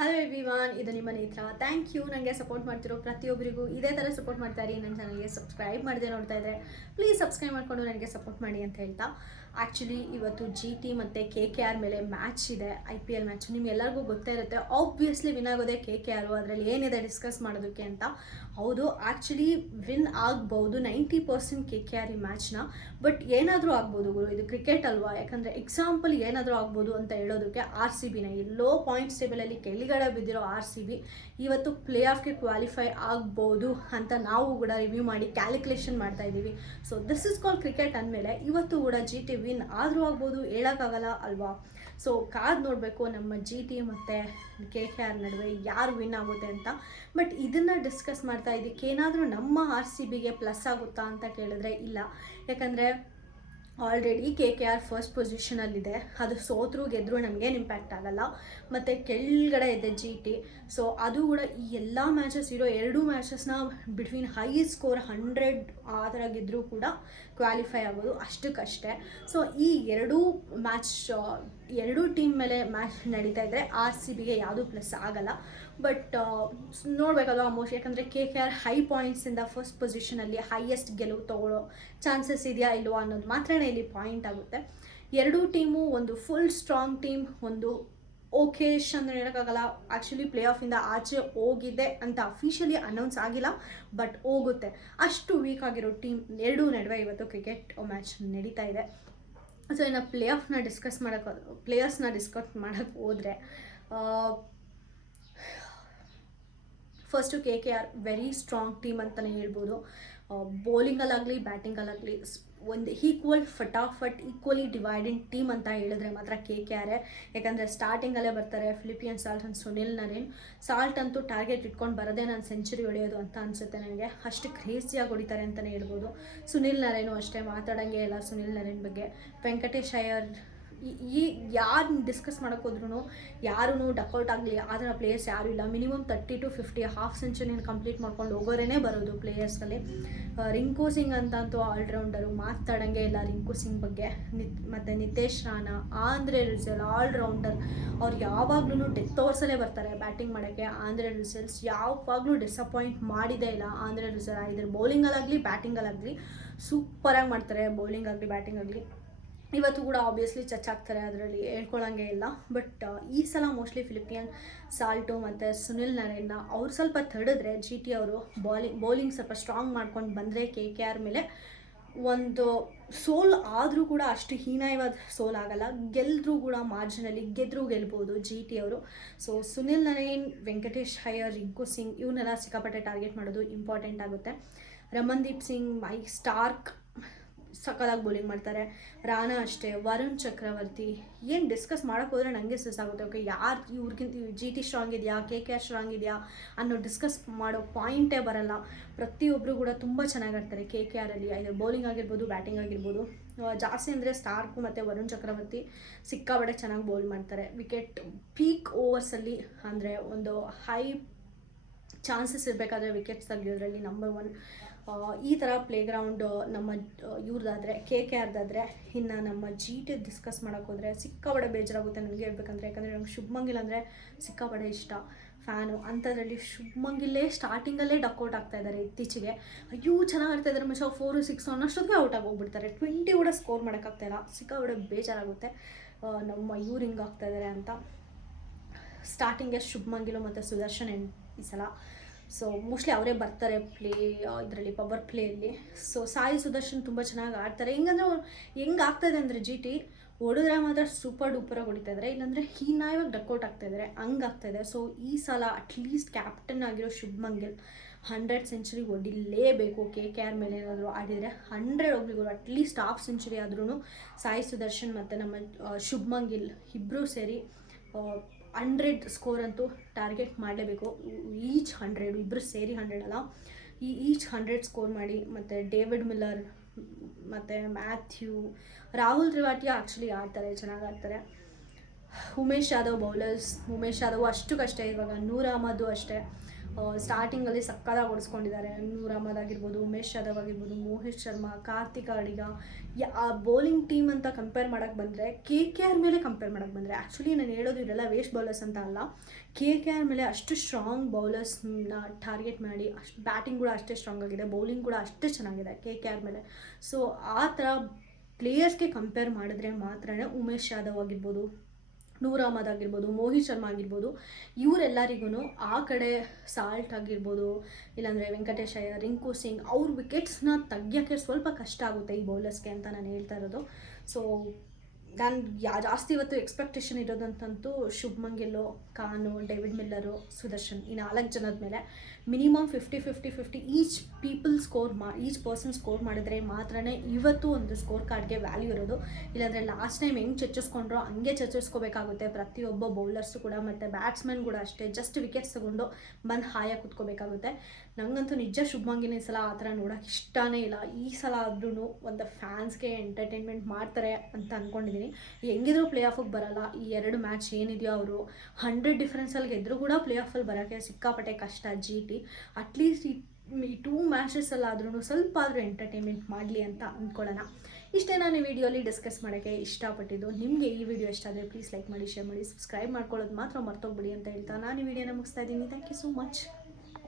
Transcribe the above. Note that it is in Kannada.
ಹಲೋ ಎವ್ರಿವಾನ್, ಇದು ನಿಮ್ಮ ನೇತ್ರ. ಥ್ಯಾಂಕ್ ಯು ನನಗೆ ಸಪೋರ್ಟ್ ಮಾಡ್ತಿರೋ ಪ್ರತಿಯೊಬ್ಬರಿಗೂ ಇದೇ ಥರ ಸಪೋರ್ಟ್ ಮಾಡ್ತಾ ಇರಿ. ನನ್ನ ಚಾನಲ್ಗೆ ಸಬ್ಸ್ಕ್ರೈಬ್ ಮಾಡದೆ ನೋಡ್ತಾ ಇದ್ದರೆ ಪ್ಲೀಸ್ ಸಬ್ಸ್ಕ್ರೈಬ್ ಮಾಡಿಕೊಂಡು ನನಗೆ ಸಪೋರ್ಟ್ ಮಾಡಿ ಅಂತ ಹೇಳ್ತಾ, ಆ್ಯಕ್ಚುಲಿ ಇವತ್ತು GT ಮತ್ತು KKR ಮೇಲೆ ಮ್ಯಾಚ್ ಇದೆ, IPL ಮ್ಯಾಚ್. ನಿಮ್ಗೆಲ್ಲರಿಗೂ ಗೊತ್ತೇ ಇರುತ್ತೆ, ಆಬ್ವಿಯಸ್ಲಿ ವಿನ್ ಆಗೋದೇ KKR. ಅದರಲ್ಲಿ ಏನಿದೆ ಡಿಸ್ಕಸ್ ಮಾಡೋದಕ್ಕೆ ಅಂತ. ಹೌದು, ಆ್ಯಕ್ಚುಲಿ ವಿನ್ ಆಗ್ಬೋದು 90% KKR ಈ ಮ್ಯಾಚ್ನ. ಬಟ್ ಏನಾದರೂ ಆಗ್ಬೋದು ಗುರು, ಇದು ಕ್ರಿಕೆಟ್ ಅಲ್ವಾ. ಯಾಕಂದರೆ ಎಕ್ಸಾಂಪಲ್ ಏನಾದರೂ ಆಗ್ಬೋದು ಅಂತ ಹೇಳೋದಕ್ಕೆ RCBನ ಎಲ್ಲೋ ಪಾಯಿಂಟ್ಸ್ ಟೇಬಲಲ್ಲಿ ಕೆಳಗಡೆ ಬಿದ್ದಿರೋ RCB ಇವತ್ತು ಪ್ಲೇ ಆಫ್ಗೆ ಕ್ವಾಲಿಫೈ ಆಗ್ಬೋದು ಅಂತ ನಾವು ಕೂಡ ರಿವ್ಯೂ ಮಾಡಿ ಕ್ಯಾಲ್ಕುಲೇಷನ್ ಮಾಡ್ತಾ ಇದ್ದೀವಿ. So this is call cricket ಅಂದಮೇಲೆ ಇವತ್ತು ಕೂಡ GT ವಿನ್ ಆದರೂ ಆಗ್ಬೋದು, ಹೇಳೋಕ್ಕಾಗಲ್ಲ ಅಲ್ವಾ. ಸೊ ಕಾದು ನೋಡಬೇಕು ನಮ್ಮ GT ಮತ್ತು KKR ನಡುವೆ ಯಾರು ವಿನ್ ಆಗುತ್ತೆ ಅಂತ. ಬಟ್ ಇದನ್ನು ಡಿಸ್ಕಸ್ ಮಾಡ್ತಾ ಇದಕ್ಕೇನಾದರೂ ನಮ್ಮ RCBಗೆ ಪ್ಲಸ್ ಆಗುತ್ತಾ ಅಂತ ಕೇಳಿದ್ರೆ ಇಲ್ಲ. ಯಾಕಂದರೆ ಆಲ್ರೆಡಿ KKR ಫಸ್ಟ್ ಪೊಸಿಷನಲ್ಲಿದೆ. ಅದು ಸೋತ್ರೂ ಗೆದ್ದರೂ ನಮಗೇನು ಇಂಪ್ಯಾಕ್ಟ್ ಆಗಲ್ಲ. ಮತ್ತು ಕೆಳಗಡೆ ಇದೆ GT. ಸೊ ಅದು ಕೂಡ ಈ ಎಲ್ಲ ಮ್ಯಾಚಸ್ ಇರೋ 2 ಮ್ಯಾಚಸ್ನ ಬಿಟ್ವೀನ್ ಹೈ ಸ್ಕೋರ್ 100 ಆ ಥರ ಗೆದ್ದರೂ ಕೂಡ ಕ್ವಾಲಿಫೈ ಆಗೋದು ಅಷ್ಟಕ್ಕಷ್ಟೇ. ಸೊ ಈ ಎರಡೂ ಟೀಮ್ ಮೇಲೆ ಮ್ಯಾಚ್ ನಡೀತಾ ಇದ್ದರೆ RCBಗೆ ಯಾವುದೂ ಪ್ಲಸ್ ಆಗಲ್ಲ. ಬಟ್ ನೋಡಬೇಕಲ್ವ ಮೋಸ್ಟ್, ಯಾಕಂದರೆ KKR ಹೈ ಪಾಯಿಂಟ್ಸಿಂದ ಫಸ್ಟ್ ಪೊಸಿಷನಲ್ಲಿ ಹೈಯೆಸ್ಟ್ ಗೆಲುವು ತೊಗೊಳ್ಳೋ ಚಾನ್ಸಸ್ ಇದೆಯಾ ಇಲ್ವಾ ಅನ್ನೋದು ಮಾತ್ರನೇ ಇಲ್ಲಿ ಪಾಯಿಂಟ್ ಆಗುತ್ತೆ. ಎರಡೂ ಟೀಮು ಒಂದು ಫುಲ್ ಸ್ಟ್ರಾಂಗ್ ಟೀಮ್, ಒಂದು ಓಕೇಶ್ ಅಂದರೆ ಹೇಳೋಕ್ಕಾಗಲ್ಲ. ಆ್ಯಕ್ಚುಲಿ ಪ್ಲೇ ಆಫಿಂದ ಆಚೆ ಹೋಗಿದೆ ಅಂತ ಅಫಿಷಿಯಲಿ ಅನೌನ್ಸ್ ಆಗಿಲ್ಲ, ಬಟ್ ಹೋಗುತ್ತೆ. ಅಷ್ಟು ವೀಕ್ ಆಗಿರೋ ಟೀಮ್ ಎರಡೂ ನಡುವೆ ಇವತ್ತು ಕ್ರಿಕೆಟ್ ಮ್ಯಾಚ್ ನಡೀತಾ ಇದೆ. ಸೊ ಇನ್ನು ಪ್ಲೇಯರ್ಸ್ನ ಡಿಸ್ಕಸ್ ಮಾಡೋಕ್ಕೆ ಹೋದರೆ first KKR very strong team ಅಂತಲೇ ಹೇಳ್ಬೋದು. ಬೌಲಿಂಗಲ್ಲಾಗಲಿ ಬ್ಯಾಟಿಂಗಲ್ಲಾಗಲಿ ಒಂದು ಈಕ್ವಲಿ ಡಿವೈಡೆಡ್ ಟೀಮ್ ಅಂತ ಹೇಳಿದ್ರೆ ಮಾತ್ರ KKR. ಯಾಕಂದರೆ ಸ್ಟಾರ್ಟಿಂಗಲ್ಲೇ ಬರ್ತಾರೆ ಫಿಲಿಪಿಯನ್ salt and Sunil Naren. Salt ಅಂತೂ ಟಾರ್ಗೆಟ್ ಇಟ್ಕೊಂಡು ಬರೋದೇ ನಾನು ಸೆಂಚುರಿ ಹೊಡೆಯೋದು ಅಂತ ಅನಿಸುತ್ತೆ ನನಗೆ. ಅಷ್ಟು ಕ್ರೇಜಿಯಾಗಿ ಹೊಡಿತಾರೆ ಅಂತಲೇ ಹೇಳ್ಬೋದು. ಸುನಿಲ್ ನರೇನು ಅಷ್ಟೇ, ಮಾತಾಡೋಂಗೆ ಇಲ್ಲ ಸುನಿಲ್ ನರೇನ್ ಬಗ್ಗೆ. ವೆಂಕಟೇಶ್ ಅಯ್ಯರ್ ಈ ಯಾರು ಡಿಸ್ಕಸ್ ಮಾಡೋಕ್ಕೋದ್ರೂ ಯಾರೂ ಡಕ್ಔಟ್ ಆಗಲಿ ಆ ಥರ ಪ್ಲೇಯರ್ಸ್ ಯಾರೂ ಇಲ್ಲ. ಮಿನಿಮಮ್ 30 to 50 ಹಾಫ್ ಸೆಂಚುರಿನ ಕಂಪ್ಲೀಟ್ ಮಾಡ್ಕೊಂಡು ಹೋಗೋರೇ ಬರೋದು ಪ್ಲೇಯರ್ಸಲ್ಲಿ. ರಿಂಕು ಸಿಂಗ್ ಅಂತಂತೂ ಆಲ್ರೌಂಡರು, ಮಾತಾಡೋಂಗೆ ಇಲ್ಲ ರಿಂಕು ಸಿಂಗ್ ಬಗ್ಗೆ. ಮತ್ತು ನಿತೇಶ್ ರಾಣಾ, ಆಂದ್ರೆ ರುಸೆಲ್ ಆಲ್ರೌಂಡರ್. ಅವ್ರು ಯಾವಾಗ್ಲೂ ಡೆತ್ ಓವರ್ಸಲ್ಲೇ ಬರ್ತಾರೆ ಬ್ಯಾಟಿಂಗ್ ಮಾಡೋಕ್ಕೆ. ಆಂದ್ರೆ ರುಸೆಲ್ಸ್ ಯಾವಾಗಲೂ ಡಿಸಪಾಯಿಂಟ್ ಮಾಡಿದೇ ಇಲ್ಲ. ಆಂದ್ರೆ ರುಸೆಲ್ ಇದ್ರ ಬೌಲಿಂಗಲ್ಲಾಗಲಿ ಬ್ಯಾಟಿಂಗಲ್ಲಾಗಲಿ ಸೂಪರಾಗಿ ಮಾಡ್ತಾರೆ, ಬೌಲಿಂಗ್ ಆಗಲಿ ಬ್ಯಾಟಿಂಗ್ ಆಗಲಿ. ಇವತ್ತು ಕೂಡ ಆಬ್ವಿಯಸ್ಲಿ ಚಚ್ ಆಗ್ತಾರೆ, ಅದರಲ್ಲಿ ಹೇಳ್ಕೊಳ್ಳೋಂಗೆ ಇಲ್ಲ. ಬಟ್ ಈ ಸಲ ಮೋಸ್ಟ್ಲಿ ಫಿಲಿಪಿಯನ್ ಸಾಲ್ಟು ಮತ್ತು ಸುನಿಲ್ ನರೇನ್ನ ಅವ್ರು ಸ್ವಲ್ಪ ತಡೆದ್ರೆ GT ಅವರು ಬೌಲಿಂಗ್ ಸ್ವಲ್ಪ ಸ್ಟ್ರಾಂಗ್ ಮಾಡ್ಕೊಂಡು ಬಂದರೆ KKR ಮೇಲೆ ಒಂದು ಸೋಲ್ ಆದರೂ ಕೂಡ ಅಷ್ಟು ಹೀನಾಯವಾದ ಸೋಲ್ ಆಗಲ್ಲ. ಗೆಲ್ಲರೂ ಕೂಡ ಮಾರ್ಜಿನಲ್ಲಿ ಗೆಲ್ಬೋದು GT ಅವರು. ಸೊ ಸುನಿಲ್ ನರೇನ್, ವೆಂಕಟೇಶ್ ಅಯ್ಯರ್, ರಿಂಕು ಸಿಂಗ್ ಇವನ್ನೆಲ್ಲ ಸಿಕ್ಕಾಪಟ್ಟೆ ಟಾರ್ಗೆಟ್ ಮಾಡೋದು ಇಂಪಾರ್ಟೆಂಟ್ ಆಗುತ್ತೆ. ರಮನ್ದೀಪ್ ಸಿಂಗ್, ಮೈಕ್ ಸ್ಟಾರ್ಕ್ ಸಕ್ಕದಾಗಿ ಬೌಲಿಂಗ್ ಮಾಡ್ತಾರೆ. ರಾಣಾ ಅಷ್ಟೇ, ವರುಣ್ ಚಕ್ರವರ್ತಿ. ಏನು ಡಿಸ್ಕಸ್ ಮಾಡೋಕ್ಕೆ ಹೋದರೆ ನನಗೆ ಆಗುತ್ತೆ. ಓಕೆ, ಯಾರು ಇವ್ರಿಗಿಂತ GT ಸ್ಟ್ರಾಂಗ್ ಇದೆಯಾ KKR ಸ್ಟ್ರಾಂಗ್ ಇದೆಯಾ ಅನ್ನೋ ಡಿಸ್ಕಸ್ ಮಾಡೋ ಪಾಯಿಂಟೇ ಬರಲ್ಲ. ಪ್ರತಿಯೊಬ್ಬರು ಕೂಡ ತುಂಬ ಚೆನ್ನಾಗಿ ಆಡ್ತಾರೆ KKRಲ್ಲಿ. ಇದು ಬೌಲಿಂಗ್ ಆಗಿರ್ಬೋದು ಬ್ಯಾಟಿಂಗ್ ಆಗಿರ್ಬೋದು. ಜಾಸ್ತಿ ಅಂದರೆ ಸ್ಟಾರ್ಕು ಮತ್ತು ವರುಣ್ ಚಕ್ರವರ್ತಿ ಸಿಕ್ಕಾಬಟ್ಟೆ ಚೆನ್ನಾಗಿ ಬೌಲ್ ಮಾಡ್ತಾರೆ. ವಿಕೆಟ್ ಪೀಕ್ ಓವರ್ಸಲ್ಲಿ ಅಂದರೆ ಒಂದು ಹೈ ಚಾನ್ಸಸ್ ಇರಬೇಕಾದ್ರೆ ವಿಕೆಟ್ಸ್ ತೆಗೆಯೋದ್ರಲ್ಲಿ ನಂಬರ್ 1. ಈ ಥರ ಪ್ಲೇಗ್ರೌಂಡ್ ನಮ್ಮ ಇವ್ರದ್ದಾದರೆ KKRದಾದರೆ. ಇನ್ನು ನಮ್ಮ GT ಡಿಸ್ಕಸ್ ಮಾಡೋಕ್ಕೋದ್ರೆ ಸಿಕ್ಕಾಪಟ್ಟೆ ಬೇಜಾರಾಗುತ್ತೆ ನನಗೆ ಹೇಳ್ಬೇಕಂದ್ರೆ. ಯಾಕಂದರೆ ನಂಗೆ ಶುಭ್ಮನ್ ಗಿಲ್ ಅಂದರೆ ಸಿಕ್ಕಾಪಟ್ಟೆ ಇಷ್ಟ, ಫ್ಯಾನು. ಅಂಥದ್ರಲ್ಲಿ ಶುಭ್ಮನ್ ಗಿಲ್ಲೇ ಸ್ಟಾರ್ಟಿಂಗಲ್ಲೇ ಡಕ್ಔಟ್ ಆಗ್ತಾಯಿದ್ದಾರೆ ಇತ್ತೀಚೆಗೆ. ಅಯ್ಯೋ ಚೆನ್ನಾಗಿ ಆಡ್ತಾಯಿದ್ದಾರೆ ಮನುಷ್ಯ, 4, 6 ಅನ್ನೋಷ್ಟೊತ್ತಿಗೆ ಔಟ್ ಆಗೋಗ್ಬಿಡ್ತಾರೆ. 20 ಕೂಡ ಸ್ಕೋರ್ ಮಾಡೋಕ್ಕಾಗ್ತಾಯಿಲ್ಲ. ಸಿಕ್ಕಾಪಟ್ಟೆ ಬೇಜಾರಾಗುತ್ತೆ ನಮ್ಮ ಇವ್ರು ಹಿಂಗೆ ಆಗ್ತಾಯಿದ್ದಾರೆ ಅಂತ. ಸ್ಟಾರ್ಟಿಂಗ್ಗೆ ಶುಭ್ಮನ್ ಗಿಲ್ ಮತ್ತು ಸುದರ್ಶನ್ ಈ ಸಲ. ಸೊ ಮೋಸ್ಟ್ಲಿ ಅವರೇ ಬರ್ತಾರೆ ಇದರಲ್ಲಿ ಪವರ್ ಪ್ಲೇಯಲ್ಲಿ. ಸೊ ಸಾಯಿ ಸುದರ್ಶನ್ ತುಂಬ ಚೆನ್ನಾಗಿ ಆಡ್ತಾರೆ. ಹೆಂಗಂದ್ರೆ ಅವ್ರು ಹೆಂಗೆ ಆಗ್ತಾಯಿದೆ ಅಂದರೆ GT ಹೊಡೆದ್ರೆ ಮಾತ್ರ ಸೂಪರ್ ಡೂಪರಾಗಿ ಹೊಡಿತಾಯಿದ್ದಾರೆ, ಇಲ್ಲಾಂದರೆ ಹೀನಾಯವಾಗಿ ಡಕ್ಔಟ್ ಆಗ್ತಾಯಿದ್ದಾರೆ, ಹಂಗೆ ಆಗ್ತಾಯಿದೆ. ಸೊ ಈ ಸಲ ಅಟ್ಲೀಸ್ಟ್ ಕ್ಯಾಪ್ಟನ್ ಆಗಿರೋ ಶುಭ್ಮನ್ ಗಿಲ್ 100 ಸೆಂಚುರಿ ಹೊಡಿಲೇಬೇಕು. KKR ಮೇಲೆ ಏನಾದರೂ ಆಡಿದರೆ 100 ಹೋಗ್ಲಿಗಳು, ಅಟ್ಲೀಸ್ಟ್ ಹಾಫ್ ಸೆಂಚುರಿ ಆದ್ರೂ ಸಾಯಿ ಸುದರ್ಶನ್ ಮತ್ತು ನಮ್ಮ ಶುಭ್ಮನ್ ಗಿಲ್ ಇಬ್ಬರೂ ಸೇರಿ 100 ಸ್ಕೋರ್ ಅಂತೂ ಟಾರ್ಗೆಟ್ ಮಾಡಲೇಬೇಕು. ಈಚ್ 100, ಇಬ್ಬರು ಸೇರಿ 100 ಅಲ್ಲ, ಈಚ್ 100 ಸ್ಕೋರ್ ಮಾಡಿ. ಮತ್ತು ಡೇವಿಡ್ ಮಿಲ್ಲರ್ ಮತ್ತು ಮ್ಯಾಥ್ಯೂ, ರಾಹುಲ್ ತ್ರಿಪಾಠಿ ಆ್ಯಕ್ಚುಲಿ ಆಡ್ತಾರೆ, ಚೆನ್ನಾಗಿ ಆಡ್ತಾರೆ. ಉಮೇಶ್ ಯಾದವ್ ಬೌಲರ್ಸ್, ಉಮೇಶ್ ಯಾದವ್ ಅಷ್ಟಕ್ಕಷ್ಟೇ. ಇವಾಗ ನೂರ್ ಅಹಮದ್ ಅಷ್ಟೇ. ಸ್ಟಾರ್ಟಿಂಗಲ್ಲಿ ಸಕ್ಕದಾಗಿ ಹೊಡೆಸ್ಕೊಂಡಿದ್ದಾರೆ. ನೂರ್ ಅಹಮದ್ ಆಗಿರ್ಬೋದು, ಉಮೇಶ್ ಯಾದವ್ ಆಗಿರ್ಬೋದು, ಮೋಹಿತ್ ಶರ್ಮಾ, ಕಾರ್ತಿಕ್ ಅಡಿಗ. ಆ ಬೌಲಿಂಗ್ ಟೀಮ್ ಅಂತ ಕಂಪೇರ್ ಮಾಡೋಕ್ಕೆ ಬಂದರೆ KKR ಮೇಲೆ ಕಂಪೇರ್ ಮಾಡೋಕ್ಕೆ ಬಂದರೆ ಆ್ಯಕ್ಚುಲಿ ನಾನು ಹೇಳೋದು ಇದೆಲ್ಲ ವೇಸ್ಟ್ ಬೌಲರ್ಸ್ ಅಂತ ಅಲ್ಲ. KKR ಮೇಲೆ ಅಷ್ಟು ಸ್ಟ್ರಾಂಗ್ ಬೌಲರ್ಸ್ನ ಟಾರ್ಗೆಟ್ ಮಾಡಿ ಅಷ್ಟು ಬ್ಯಾಟಿಂಗ್ ಕೂಡ ಅಷ್ಟೇ ಸ್ಟ್ರಾಂಗ್ ಆಗಿದೆ, ಬೌಲಿಂಗ್ ಕೂಡ ಅಷ್ಟೇ ಚೆನ್ನಾಗಿದೆ KKR ಮೇಲೆ. ಸೊ ಆ ಥರ ಪ್ಲೇಯರ್ಸ್ಗೆ ಕಂಪೇರ್ ಮಾಡಿದ್ರೆ ಮಾತ್ರನೇ ಉಮೇಶ್ ಯಾದವ್ ಆಗಿರ್ಬೋದು, ನೂರ್ ಅಹಮದ್ ಆಗಿರ್ಬೋದು, ಮೋಹಿತ್ ಶರ್ಮಾ ಆಗಿರ್ಬೋದು, ಇವರೆಲ್ಲರಿಗೂ ಆ ಕಡೆ ಸಾಲ್ಟ್ ಆಗಿರ್ಬೋದು, ಇಲ್ಲಾಂದರೆ ವೆಂಕಟೇಶ್ ಅಯ್ಯರ್, ರಿಂಕು ಸಿಂಗ್, ಅವ್ರ ವಿಕೆಟ್ಸ್ನ ತೆಗಿಯೋಕ್ಕೆ ಸ್ವಲ್ಪ ಕಷ್ಟ ಆಗುತ್ತೆ ಈ ಬೌಲರ್ಸ್ಗೆ ಅಂತ ನಾನು ಹೇಳ್ತಾ ಇರೋದು. ಸೊ ನಾನು ಜಾಸ್ತಿ ಇವತ್ತು ಎಕ್ಸ್ಪೆಕ್ಟೇಷನ್ ಇರೋದಂತಂತೂ ಶುಭ್ಮನ್ ಗಿಲ್, ಖಾನು, ಡೇವಿಡ್ ಮಿಲ್ಲರು, ಸುದರ್ಶನ್, ಈ 4 ಜನದ ಮೇಲೆ ಮಿನಿಮಮ್ 50-50-50 ಈಚ್ ಪರ್ಸನ್ ಸ್ಕೋರ್ ಮಾಡಿದರೆ ಮಾತ್ರನೇ ಇವತ್ತು ಒಂದು ಸ್ಕೋರ್ ಕಾರ್ಡ್ಗೆ ವ್ಯಾಲ್ಯೂ ಇರೋದು. ಇಲ್ಲಾಂದರೆ ಲಾಸ್ಟ್ ಟೈಮ್ ಹೆಂಗೆ ಚರ್ಚಿಸ್ಕೊಂಡ್ರೋ ಹಂಗೆ ಚರ್ಚಿಸ್ಕೋಬೇಕಾಗುತ್ತೆ ಪ್ರತಿಯೊಬ್ಬ ಬೌಲರ್ಸು ಕೂಡ, ಮತ್ತು ಬ್ಯಾಟ್ಸ್ಮನ್ ಕೂಡ ಅಷ್ಟೇ. ಜಸ್ಟ್ ವಿಕೆಟ್ಸ್ ತೊಗೊಂಡು ಬಂದು ಹಾಯಾಗಿ ಕುತ್ಕೋಬೇಕಾಗುತ್ತೆ. ನನಗಂತೂ ನಿಜ ಶುಭ್ಮನ್ ಗಿಲ್ ಈ ಸಲ ಆ ಥರ ನೋಡೋಕೆ ಇಷ್ಟನೇ ಇಲ್ಲ. ಈ ಸಲ ಆದ್ರೂ ಒಂದು ಫ್ಯಾನ್ಸ್ಗೆ ಎಂಟರ್ಟೈನ್ಮೆಂಟ್ ಮಾಡ್ತಾರೆ ಅಂತ ಅಂದ್ಕೊಂಡಿದ್ದೀನಿ. ಹೆಂಗಿದ್ರು ಪ್ಲೇ ಆಫಿಗೆ ಬರಲ್ಲ. ಈ 2 ಮ್ಯಾಚ್ ಏನಿದೆಯೋ ಅವರು 100 ಡಿಫ್ರೆನ್ಸಲ್ಲಿ ಗೆದ್ದರೂ ಕೂಡ ಪ್ಲೇ ಆಫಲ್ಲಿ ಬರೋಕ್ಕೆ ಸಿಕ್ಕಾಪಟ್ಟೆ ಕಷ್ಟ GT. ಅಟ್ಲೀಸ್ಟ್ ಈ 2 ಮ್ಯಾಚಸ್ಸಲ್ಲಾದ್ರೂ ಸ್ವಲ್ಪ ಆದರೂ ಎಂಟರ್ಟೈನ್ಮೆಂಟ್ ಮಾಡಲಿ ಅಂತ ಅಂದ್ಕೊಳ್ಳೋಣ. ಇಷ್ಟೇ ನಾನು ಈ ವಿಡಿಯೋಲಿ ಡಿಸ್ಕಸ್ ಮಾಡೋಕ್ಕೆ ಇಷ್ಟಪಟ್ಟಿದ್ದು. ನಿಮಗೆ ಈ ವಿಡಿಯೋ ಇಷ್ಟ ಆದರೆ ಪ್ಲೀಸ್ ಲೈಕ್ ಮಾಡಿ, ಶೇರ್ ಮಾಡಿ, ಸಬ್ಸ್ಕ್ರೈಬ್ ಮಾಡ್ಕೊಳ್ಳೋದು ಮಾತ್ರ ಮರ್ತೋಗ್ಬಿಡಿ ಅಂತ ಹೇಳ್ತಾ ನಾನು ಈ ವಿಡಿಯೋನ ಮುಗಿಸ್ತಾ ಇದ್ದೀನಿ. Thank you so much.